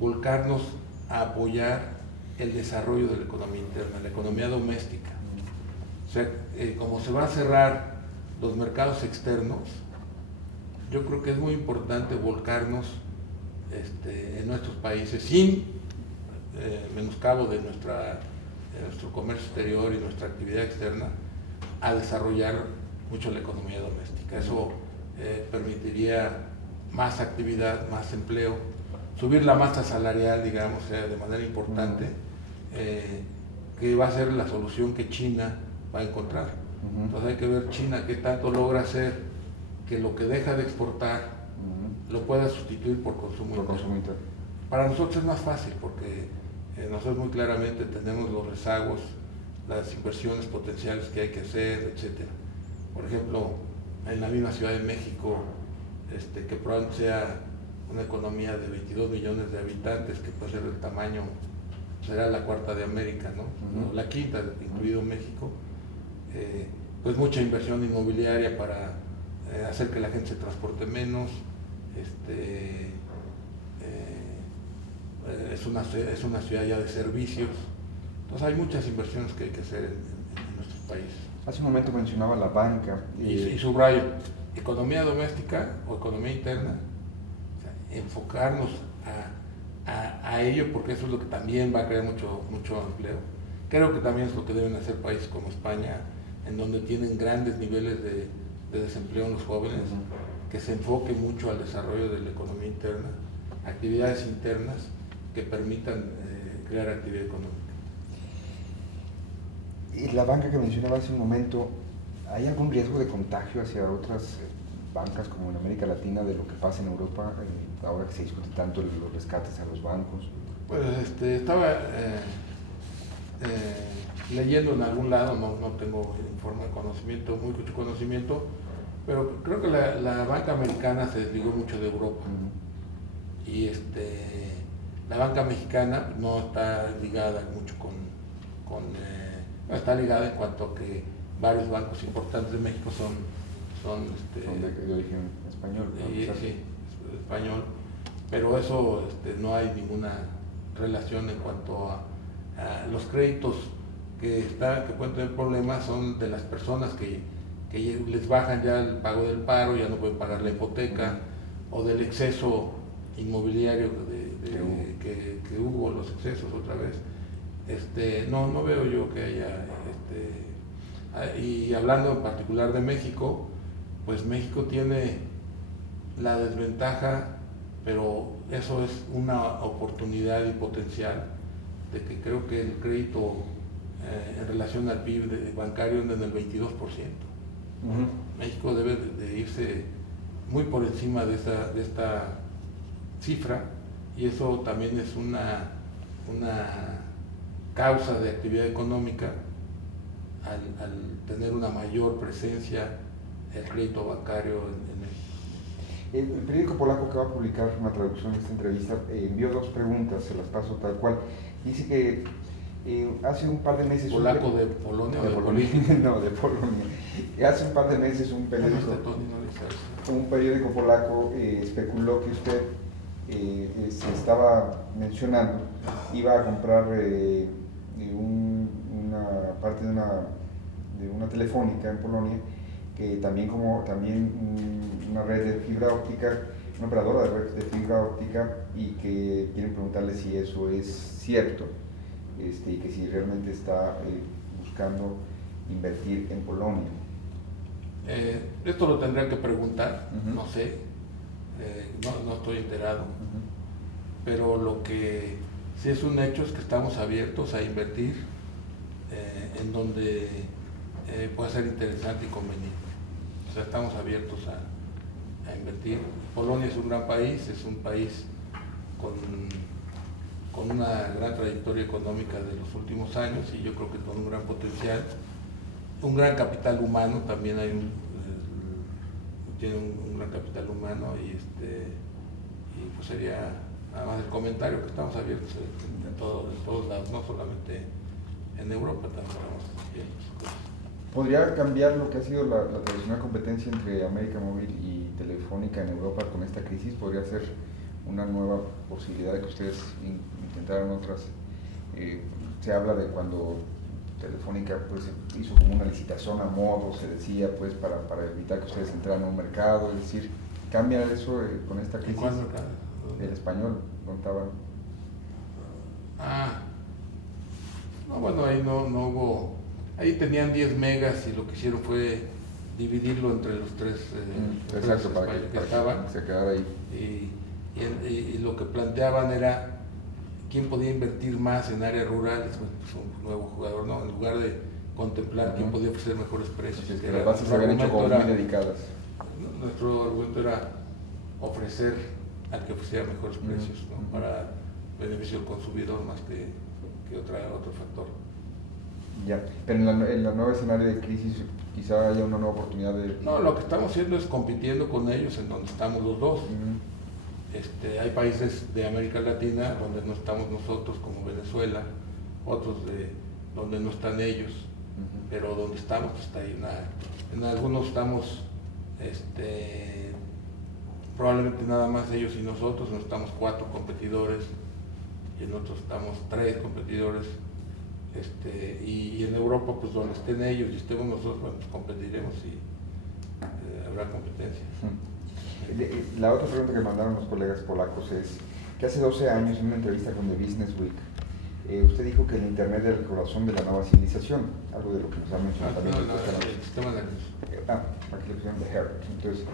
volcarnos a apoyar el desarrollo de la economía interna, la economía doméstica. O sea, como se van a cerrar los mercados externos, yo creo que es muy importante volcarnos en nuestros países sin menoscabo de nuestro comercio exterior y nuestra actividad externa, a desarrollar mucho la economía doméstica. Eso permitiría más actividad, más empleo, subir la masa salarial, digamos, de manera importante, que va a ser la solución que China va a encontrar. Entonces hay que ver China qué tanto logra hacer que lo que deja de exportar lo pueda sustituir por consumo interno. Para nosotros es más fácil porque nosotros muy claramente tenemos los rezagos, las inversiones potenciales que hay que hacer, etcétera. Por ejemplo, en la misma Ciudad de México, que probablemente sea una economía de 22 millones de habitantes, que puede ser del tamaño, será la cuarta de América, ¿no? La quinta, incluido México, pues mucha inversión inmobiliaria para hacer que la gente se transporte menos, es una ciudad ya de servicios, entonces hay muchas inversiones que hay que hacer en nuestros países. Hace un momento mencionaba la banca. Y subrayo, economía doméstica o economía interna, o sea, enfocarnos a ello, porque eso es lo que también va a crear mucho empleo. Creo que también es lo que deben hacer países como España, en donde tienen grandes niveles de desempleo en los jóvenes, que se enfoque mucho al desarrollo de la economía interna, actividades internas que permitan crear actividad económica. Y la banca que mencionaba hace un momento, ¿hay algún riesgo de contagio hacia otras bancas como en América Latina de lo que pasa en Europa, ahora que se discute tanto los rescates a los bancos? Pues estaba leyendo en algún lado, no tengo mucho conocimiento, pero creo que la banca americana se desligó mucho de Europa. Y la banca mexicana no está ligada mucho no está ligada en cuanto a que varios bancos importantes de México son de origen español. Sí, español, pero eso no hay ninguna relación en cuanto a los créditos que pueden tener problemas. Son de las personas que les bajan ya el pago del paro, ya no pueden pagar la hipoteca, o del exceso inmobiliario que hubo, los excesos otra vez. No veo yo que haya, y hablando en particular de México, pues México tiene la desventaja, pero eso es una oportunidad y potencial, de que creo que el crédito en relación al PIB bancario anda en el 22%. México debe de irse muy por encima de esta cifra, y eso también es una causa de actividad económica al tener una mayor presencia el crédito bancario en México. El periódico polaco que va a publicar una traducción de esta entrevista envió 2 preguntas, se las paso tal cual. Dice que hace un par de meses... ¿Polaco de Polonia o de Polonia? No, de Polonia. Hace un par de meses un periódico polaco especuló que usted se estaba mencionando, iba a comprar una parte de una telefónica en Polonia, que también una red de fibra óptica, una operadora de red de fibra óptica, y que quieren preguntarle si eso es cierto, y que si realmente está buscando invertir en Polonia. Esto lo tendría que preguntar, no sé, no estoy enterado, pero lo que sí es un hecho es que estamos abiertos a invertir en donde pueda ser interesante y conveniente. O sea, estamos abiertos a invertir. Polonia es un gran país, es un país con una gran trayectoria económica de los últimos años, y yo creo que con un gran potencial, un gran capital humano. También tiene un gran capital humano, y pues sería nada más el comentario que estamos abiertos en todos lados, no solamente en Europa, también estamos abiertos. ¿Podría cambiar lo que ha sido la tradicional competencia entre América Móvil y Telefónica en Europa con esta crisis? ¿Podría ser una nueva posibilidad de que ustedes intentaran otras? Se habla de cuando Telefónica pues hizo como una licitación a modo, se decía, pues para evitar que ustedes entraran a un mercado, es decir, ¿cambia eso con esta crisis? ¿Cuál mercado? El español, contaban. No, bueno, ahí no hubo. Ahí tenían 10 megas y lo que hicieron fue dividirlo entre los 3 exacto, para que estaban. Se quedara ahí. Y lo que planteaban era quién podía invertir más en áreas rurales. Bueno, pues un nuevo jugador, ¿no? En lugar de contemplar quién podía ofrecer mejores precios. Así es que las bases se habían hecho como muy dedicadas. Nuestro argumento era ofrecer al que ofreciera mejores precios, ¿no? Para beneficio del consumidor más que otro factor. Ya, pero en la nueva escenario de crisis quizá haya una nueva oportunidad de... No, lo que estamos haciendo es compitiendo con ellos en donde estamos los dos. Hay países de América Latina donde no estamos nosotros, como Venezuela, otros donde no están ellos, pero donde estamos, pues está ahí en algunos estamos probablemente nada más ellos y nosotros, no estamos 4 competidores, y en otros estamos 3 competidores. Y en Europa, pues donde estén ellos y estemos nosotros, bueno, pues competiremos y habrá competencia. La otra pregunta que mandaron los colegas polacos es que hace 12 años, en una entrevista con The Business Week, usted dijo que el Internet era el corazón de la nueva civilización, algo de lo que nos ha mencionado también. El sistema nervioso. Aquí le pusieron The Heart. Entonces,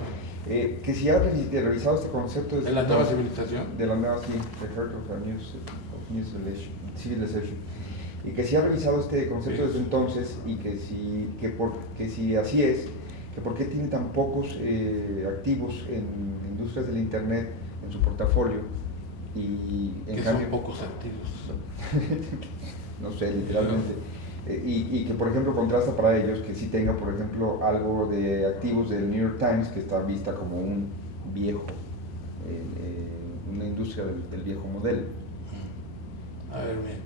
que si ha revisado este concepto... ¿De la nueva civilización? De la nueva, sí, The Heart of a New Civilization. Y que si ha revisado este concepto desde entonces, y que si así es, que por qué tiene tan pocos activos en industrias del Internet en su portafolio, y en que cambio... son pocos activos. No sé, literalmente. Y que por ejemplo contrasta para ellos que sí tenga por ejemplo algo de activos del New York Times, que está vista como un viejo, una industria del viejo modelo. A ver, bien.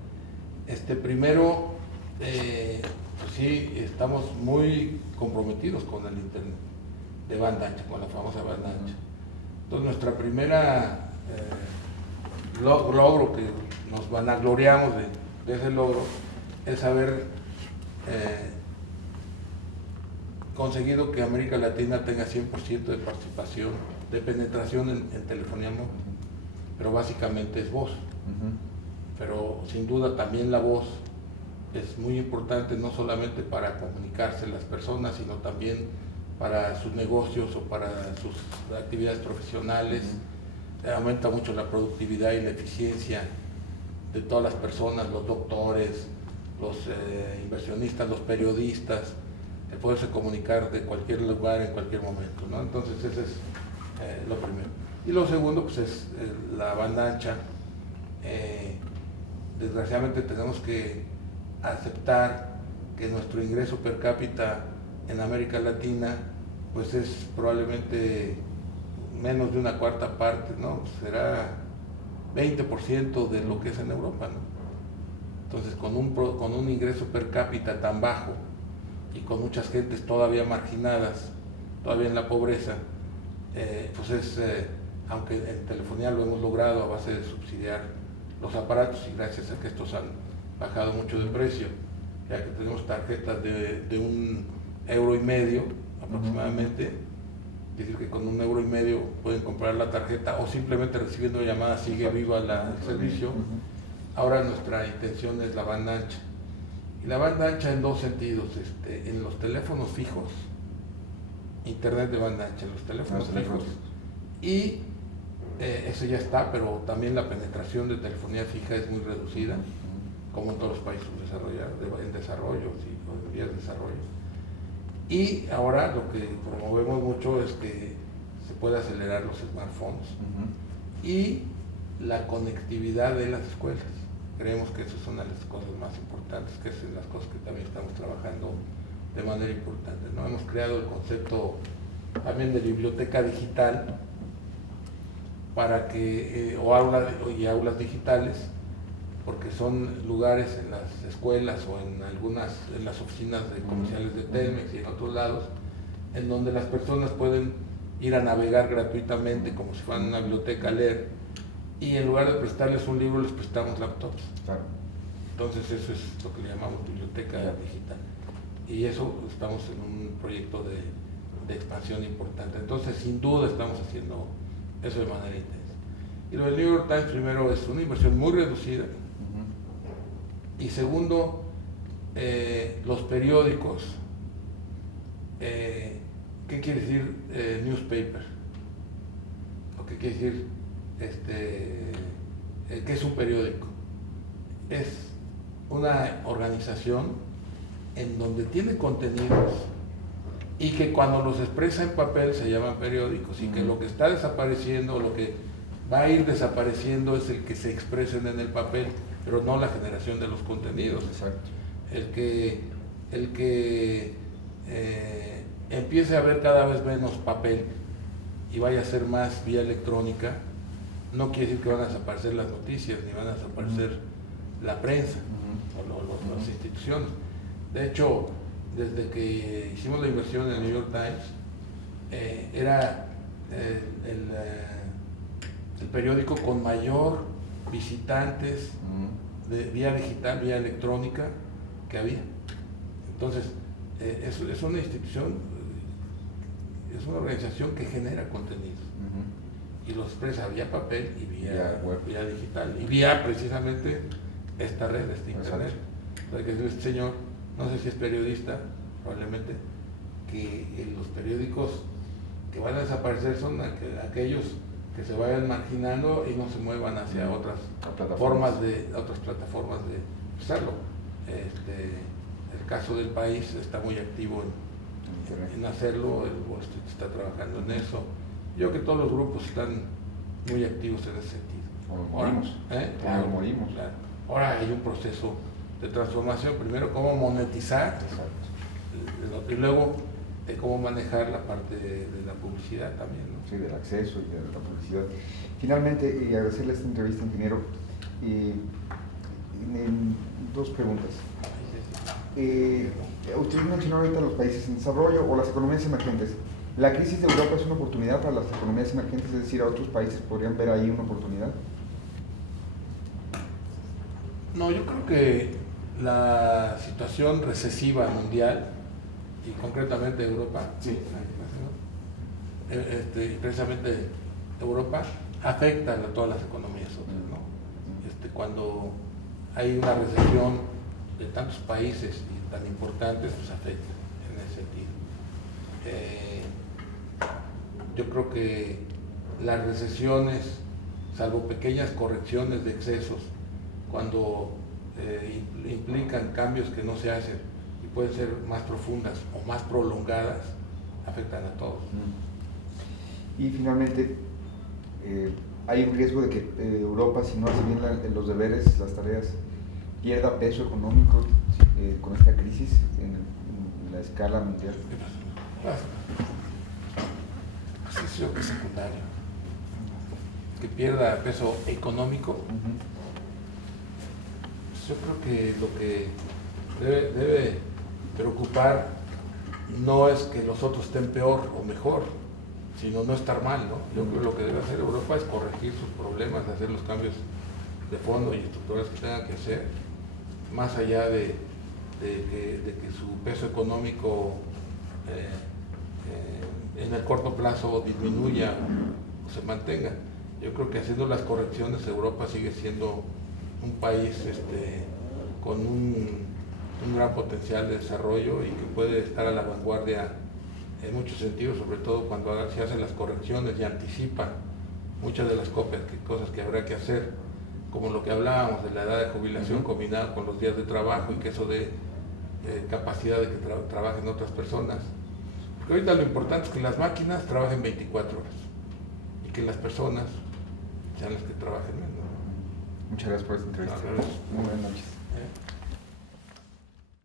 Primero, pues sí, estamos muy comprometidos con el Internet de banda ancha, con la famosa banda ancha. Entonces, nuestra primera logro, que nos vanagloriamos de ese logro, es haber conseguido que América Latina tenga 100% de participación, de penetración en telefonía móvil, pero básicamente es voz. Pero sin duda también la voz es muy importante, no solamente para comunicarse las personas, sino también para sus negocios o para sus actividades profesionales. Aumenta mucho la productividad y la eficiencia de todas las personas, los doctores, los inversionistas, los periodistas, el poderse comunicar de cualquier lugar en cualquier momento, ¿no? Entonces ese es lo primero. Y lo segundo pues es la banda ancha. desgraciadamente tenemos que aceptar que nuestro ingreso per cápita en América Latina pues es probablemente menos de una cuarta parte, ¿no? Será 20% de lo que es en Europa, ¿no? Entonces, con un ingreso per cápita tan bajo y con muchas gentes todavía marginadas, todavía en la pobreza, aunque en telefonía lo hemos logrado a base de subsidiar los aparatos y gracias a que estos han bajado mucho de precio, ya que tenemos tarjetas de €1,50 aproximadamente, es decir que con €1,50 pueden comprar la tarjeta o simplemente recibiendo llamadas sigue viva el servicio. Ahora nuestra intención es la banda ancha. Y la banda ancha en dos sentidos, en los teléfonos fijos, internet de banda ancha en los teléfonos fijos, y eso ya está, pero también la penetración de telefonía fija es muy reducida, como en todos los países en desarrollo o en vías de desarrollo. Y ahora lo que promovemos mucho es que se puede acelerar los smartphones y la conectividad de las escuelas. Creemos que eso es una de las cosas más importantes, que es las cosas que también estamos trabajando de manera importante, ¿no? Hemos creado el concepto también de biblioteca digital para que, aulas digitales, porque son lugares en las escuelas o en las oficinas comerciales de Telmex y en otros lados, en donde las personas pueden ir a navegar gratuitamente como si fueran una biblioteca a leer, y en lugar de prestarles un libro les prestamos laptops. Claro. Entonces eso es lo que le llamamos biblioteca digital, y eso estamos en un proyecto de expansión importante. Entonces sin duda estamos haciendo eso de manera intensa. Y lo del New York Times, primero, es una inversión muy reducida, y segundo, los periódicos. ¿Qué quiere decir newspaper? ¿O qué quiere decir qué es un periódico? Es una organización en donde tiene contenidos y que cuando los expresa en papel se llaman periódicos, y que lo que está desapareciendo, lo que va a ir desapareciendo es el que se expresen en el papel, pero no la generación de los contenidos. Exacto. El que empiece a haber cada vez menos papel y vaya a ser más vía electrónica, no quiere decir que van a desaparecer las noticias, ni van a desaparecer la prensa o las instituciones. De hecho, desde que hicimos la inversión en el New York Times, era el periódico con mayor visitantes de vía digital, vía electrónica que había. Entonces, es una institución, es una organización que genera contenidos y los expresa vía papel y vía digital, y vía precisamente esta red, internet. O sea, que este señor, no sé si es periodista, probablemente, que los periódicos que van a desaparecer son aquellos que se vayan marginando y no se muevan hacia otras plataformas de usarlo. El caso del país está muy activo en hacerlo, el Wall Street está trabajando en eso. Yo creo que todos los grupos están muy activos en ese sentido. Morimos. Claro. Ahora hay un proceso de transformación, primero cómo monetizar, y luego cómo manejar la parte de la publicidad también, ¿no? Sí, del acceso y de la publicidad. Finalmente, y agradecerle esta entrevista, ingeniero, dos preguntas. Usted mencionó ahorita los países en desarrollo o las economías emergentes. ¿La crisis de Europa es una oportunidad para las economías emergentes? Es decir, ¿a otros países podrían ver ahí una oportunidad? No, yo creo que la situación recesiva mundial, y concretamente Europa, precisamente Europa, afecta a todas las economías otras, ¿no? Cuando hay una recesión de tantos países y tan importantes, pues afecta en ese sentido. Yo creo que las recesiones, salvo pequeñas correcciones de excesos, cuando implican cambios que no se hacen y pueden ser más profundas o más prolongadas, afectan a todos. Y finalmente, hay un riesgo de que Europa, si no hace bien los deberes, las tareas, pierda peso económico con esta crisis en la escala mundial. Así es secundario. Que pierda peso económico. Yo creo que lo que debe preocupar no es que los otros estén peor o mejor, sino no estar mal, ¿no? Yo creo que lo que debe hacer Europa es corregir sus problemas, hacer los cambios de fondo y estructurales que tenga que hacer, más allá de que su peso económico en el corto plazo disminuya o se mantenga. Yo creo que haciendo las correcciones Europa sigue siendo un país con un gran potencial de desarrollo y que puede estar a la vanguardia en muchos sentidos, sobre todo cuando se hacen las correcciones y anticipa muchas de las cosas que habrá que hacer, como lo que hablábamos de la edad de jubilación combinada con los días de trabajo y que eso dé capacidad de que trabajen otras personas. Porque ahorita lo importante es que las máquinas trabajen 24 horas y que las personas sean las que trabajen menos. Muchas gracias por esta entrevista. No, muy buenas noches.